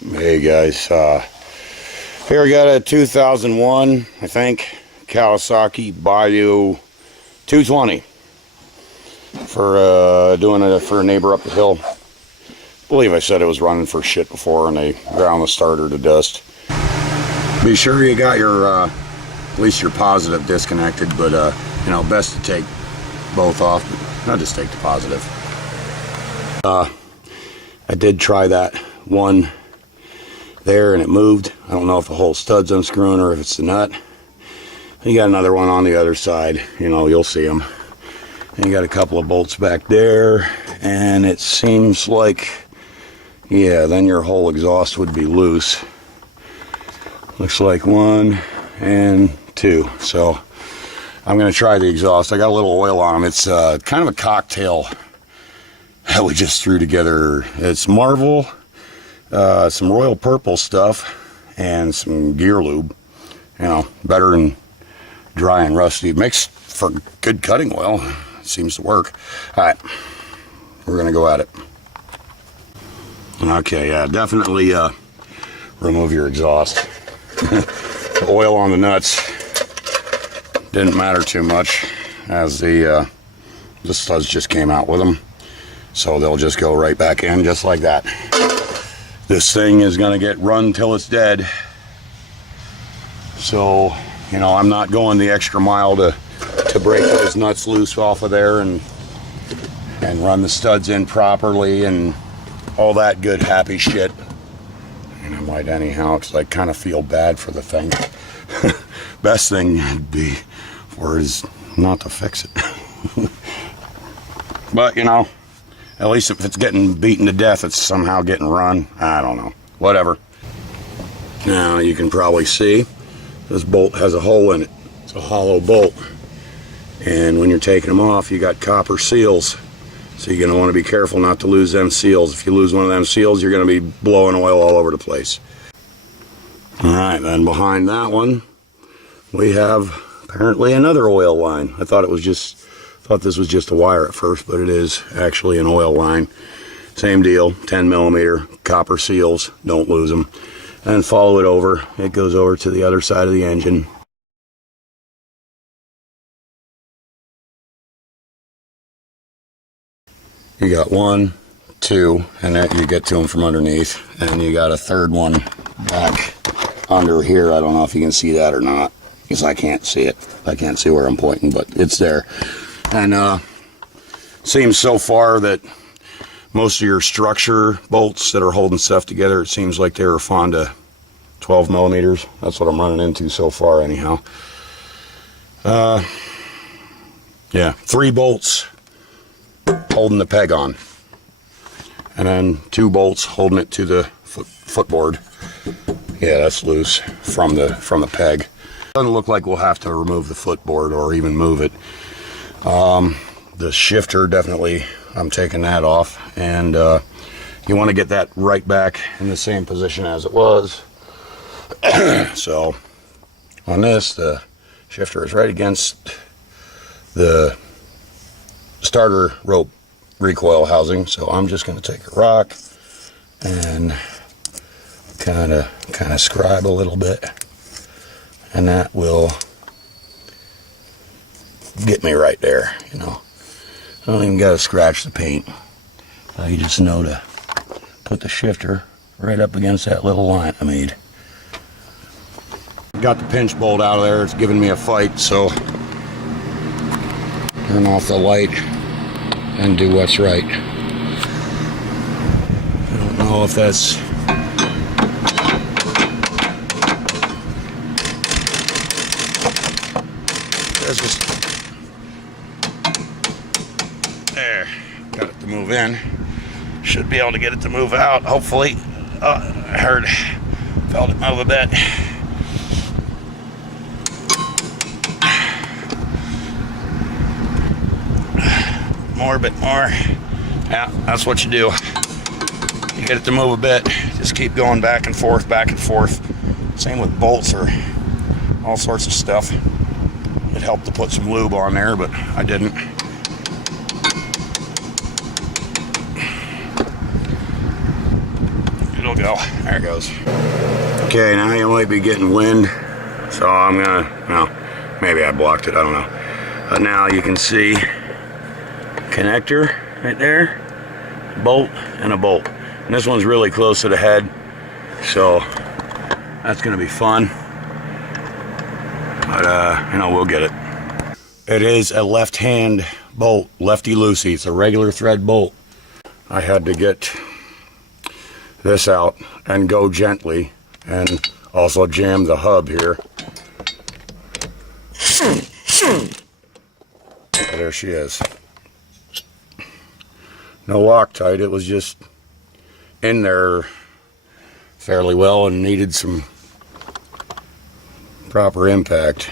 Hey guys, here we got a 2001, I think, Kawasaki Bayou 220 for doing it for a neighbor up the hill. I believe I said it was running for shit before and they ground the starter to dust. Be sure you got your at least your positive disconnected, but you know, best to take both off, but not just take the positive. I did try that one there and it moved. I don't know if the whole stud's unscrewing or if it's the nut. You got another one on the other side, you know, you'll see them. And you got a couple of bolts back there, and it seems like, yeah, then your whole exhaust would be loose. Looks like 1 and 2. So I'm gonna try the exhaust. I got a little oil on them. It's kind of a cocktail that we just threw together. It's Marvel, some Royal Purple stuff, and some gear lube. You know, better than dry and rusty. It makes for good cutting oil. It seems to work. All right, we're gonna go at it. Okay, yeah, definitely remove your exhaust. The oil on the nuts didn't matter too much, as the studs just came out with them. So they'll just go right back in just like that. This thing is gonna get run till it's dead. So, you know, I'm not going the extra mile to break those nuts loose off of there and run the studs in properly and all that good happy shit. And I might anyhow, because I kind of feel bad for the thing. Best thing would be for is not to fix it. But, you know, at least if it's getting beaten to death, it's somehow getting run. I don't know. Whatever. Now you can probably see this bolt has a hole in it. It's a hollow bolt. And when you're taking them off, you got copper seals. So you're going to want to be careful not to lose them seals. If you lose one of them seals, you're going to be blowing oil all over the place. Alright, then behind that one, we have apparently another oil line. I thought this was just a wire at first, but it is actually an oil line. Same deal, 10mm copper seals, don't lose them. And follow it over. It goes over to the other side of the engine. You got 1, 2, and then you get to them from underneath. And you got a third one back under here. I don't know if you can see that or not, because I can't see it. I can't see where I'm pointing, but it's there. And seems so far that most of your structure bolts that are holding stuff together, it seems like they were fond of 12mm. That's what I'm running into so far anyhow. Yeah, 3 bolts holding the peg on, and then 2 bolts holding it to the footboard. Yeah, that's loose from the peg. Doesn't look like we'll have to remove the footboard or even move it. The shifter, definitely I'm taking that off, and you want to get that right back in the same position as it was. So on this, the shifter is right against the starter rope recoil housing, so I'm just going to take a rock and kind of scribe a little bit, and that will get me right there. You know, I don't even got to scratch the paint. You just know to put the shifter right up against that little line I made. Got the pinch bolt out of there. It's giving me a fight, so turn off the light and do what's right. I don't know if that's just there. Got it to move in. Should be able to get it to move out, hopefully. I felt it move a bit. More, bit more. Yeah, that's what you do. You get it to move a bit, just keep going back and forth, back and forth. Same with bolts or all sorts of stuff. It helped to put some lube on there, but I didn't. go. There it goes. Okay, now you might be getting wind, so I'm gonna, well, maybe I blocked it, I don't know. But now you can see connector right there, bolt and a bolt. And this one's really close to the head, so that's gonna be fun. But, you know, we'll get it. It is a left-hand bolt, lefty-loosey. It's a regular thread bolt. I had to get this out and go gently and also jam the hub here. There she is. No Loctite, it was just in there fairly well and needed some proper impact.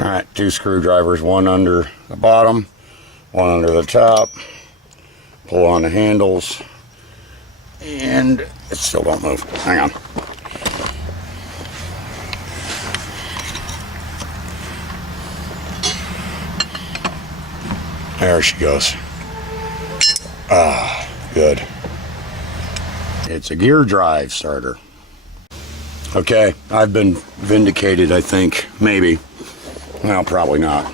Alright, 2 screwdrivers, one under the bottom, one under the top. Pull on the handles, and it still don't move. Hang on. There she goes. Ah, good. It's a gear drive starter. Okay, I've been vindicated, I think. Maybe. Well, probably not.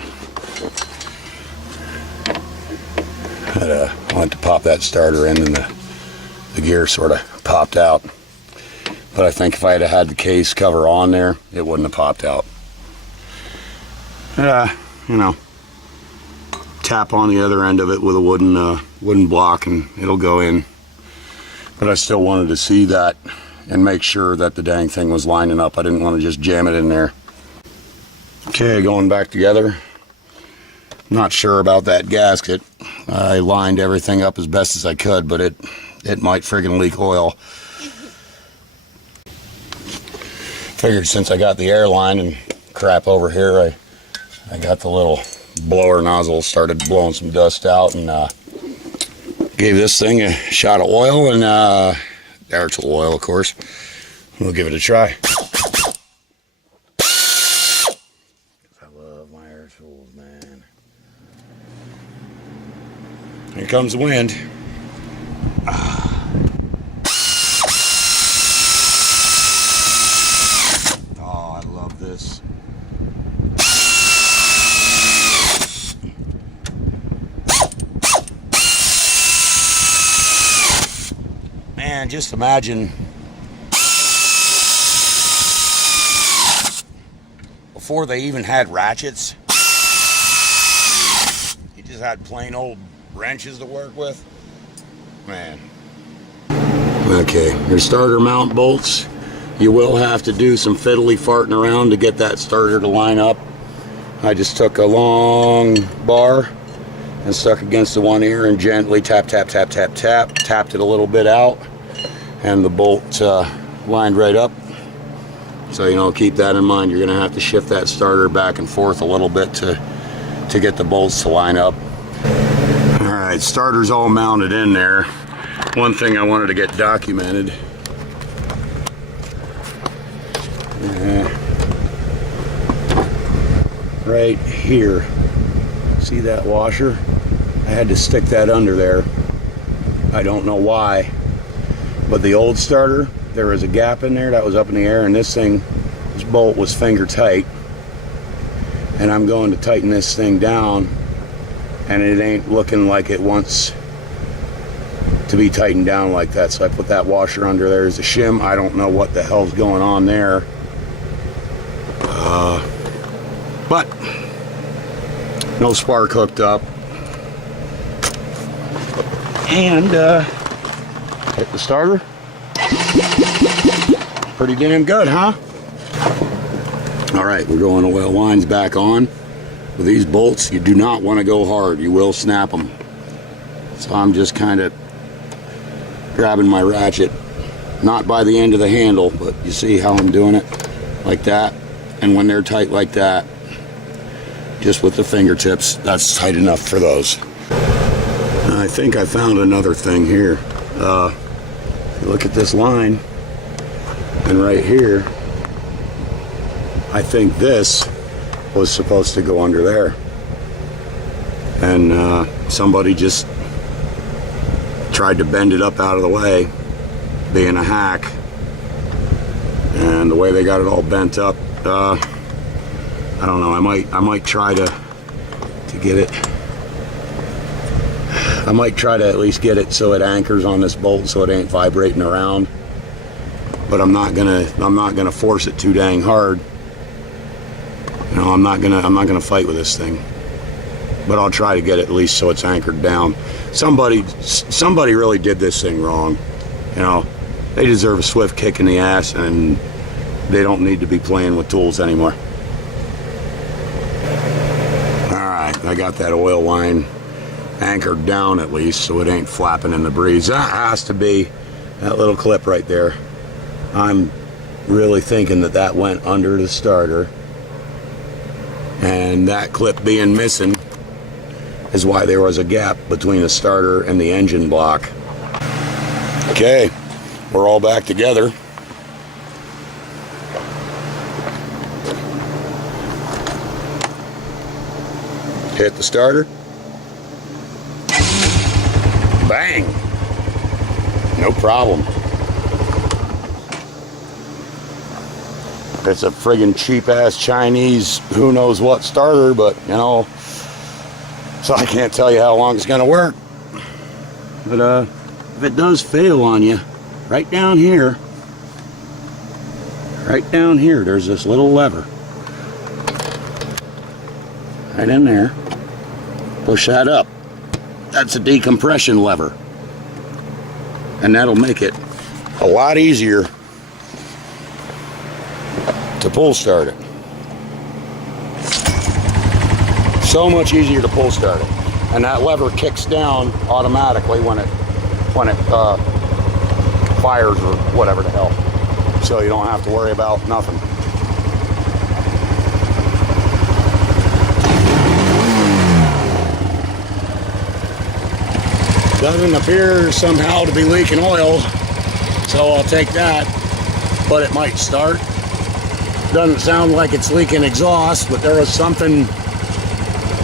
I went to pop that starter in and the gear sort of popped out. But I think if I had the case cover on there, it wouldn't have popped out. You know, tap on the other end of it with a wooden block and it'll go in. But I still wanted to see that and make sure that the dang thing was lining up. I didn't want to just jam it in there. Okay, going back together. Not sure about that gasket. I lined everything up as best as I could, but it might friggin' leak oil. Figured since I got the airline and crap over here, I got the little blower nozzle, started blowing some dust out, and gave this thing a shot of oil and air tool oil, of course. We'll give it a try. I love my air tools, man. Here comes the wind. Oh, I love this. Man, just imagine before they even had ratchets, you just had plain old wrenches to work with. Man. Okay, your starter mount bolts. You will have to do some fiddly farting around to get that starter to line up. I just took a long bar and stuck against the one ear and gently tap, tap, tap, tap, tap, tapped it a little bit out, and the bolt lined right up. So, you know, keep that in mind. You're going to have to shift that starter back and forth a little bit to get the bolts to line up. All right, starter's all mounted in there. One thing I wanted to get documented. Right here. See that washer? I had to stick that under there. I don't know why. But the old starter, there was a gap in there that was up in the air, and this bolt was finger tight. And I'm going to tighten this thing down, and it ain't looking like it wants to be tightened down like that. So I put that washer under there as a shim. I don't know what the hell's going on there. But no spark hooked up. And hit the starter. Pretty damn good, huh? All right, we're going oil lines back on. With these bolts, you do not want to go hard. You will snap them. So I'm just kind of grabbing my ratchet, not by the end of the handle, but you see how I'm doing it? Like that. And when they're tight like that, just with the fingertips, that's tight enough for those. I think I found another thing here. If you look at this line, and right here, I think this was supposed to go under there. And somebody just tried to bend it up out of the way being a hack. And the way they got it all bent up, I don't know, I might try to get it. I might try to at least get it so it anchors on this bolt so it ain't vibrating around. But I'm not gonna force it too dang hard. You know, I'm not gonna fight with this thing. But I'll try to get it at least so it's anchored down. Somebody really did this thing wrong. You know, they deserve a swift kick in the ass, and they don't need to be playing with tools anymore. Alright, I got that oil line anchored down at least so it ain't flapping in the breeze. That has to be that little clip right there. I'm really thinking that went under the starter, and that clip being missing is why there was a gap between the starter and the engine block. Okay, we're all back together. Hit the starter. Bang! No problem. It's a friggin' cheap-ass Chinese who knows what starter, but, you know, so I can't tell you how long it's gonna work. But, if it does fail on you, right down here, there's this little lever. Right in there. Push that up. That's a decompression lever. And that'll make it a lot easier to pull start it. So much easier to pull start it. And that lever kicks down automatically when it fires or whatever the hell. So you don't have to worry about nothing. Doesn't appear somehow to be leaking oil, so I'll take that, but it might start. Doesn't sound like it's leaking exhaust, but there was something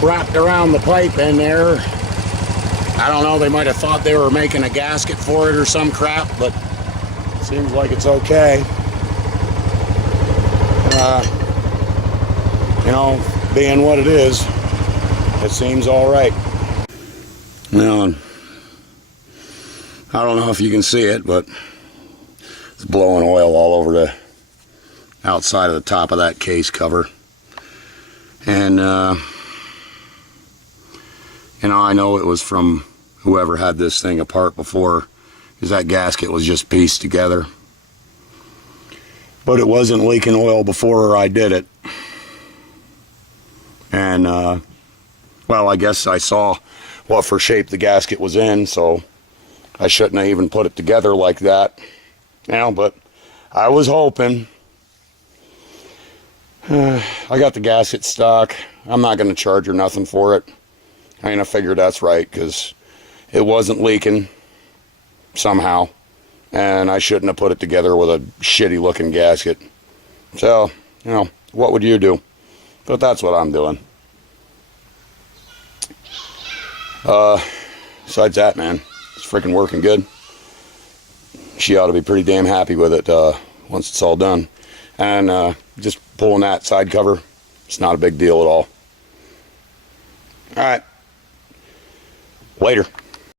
wrapped around the pipe in there. I don't know, they might have thought they were making a gasket for it or some crap, but it seems like it's okay. You know, being what it is, it seems all right. Well, I don't know if you can see it, but it's blowing oil all over the outside of the top of that case cover. And, you know, I know it was from whoever had this thing apart before, because that gasket was just pieced together. But it wasn't leaking oil before I did it. And, well, I guess I saw what for shape the gasket was in, so I shouldn't have even put it together like that. You know, but I was hoping. I got the gasket stock. I'm not going to charge her nothing for it. I mean, I figured that's right, because it wasn't leaking somehow. And I shouldn't have put it together with a shitty looking gasket. So, you know, what would you do? But that's what I'm doing. Besides that, man, it's freaking working good. She ought to be pretty damn happy with it once it's all done. And just pulling that side cover, it's not a big deal at all. All right. Later.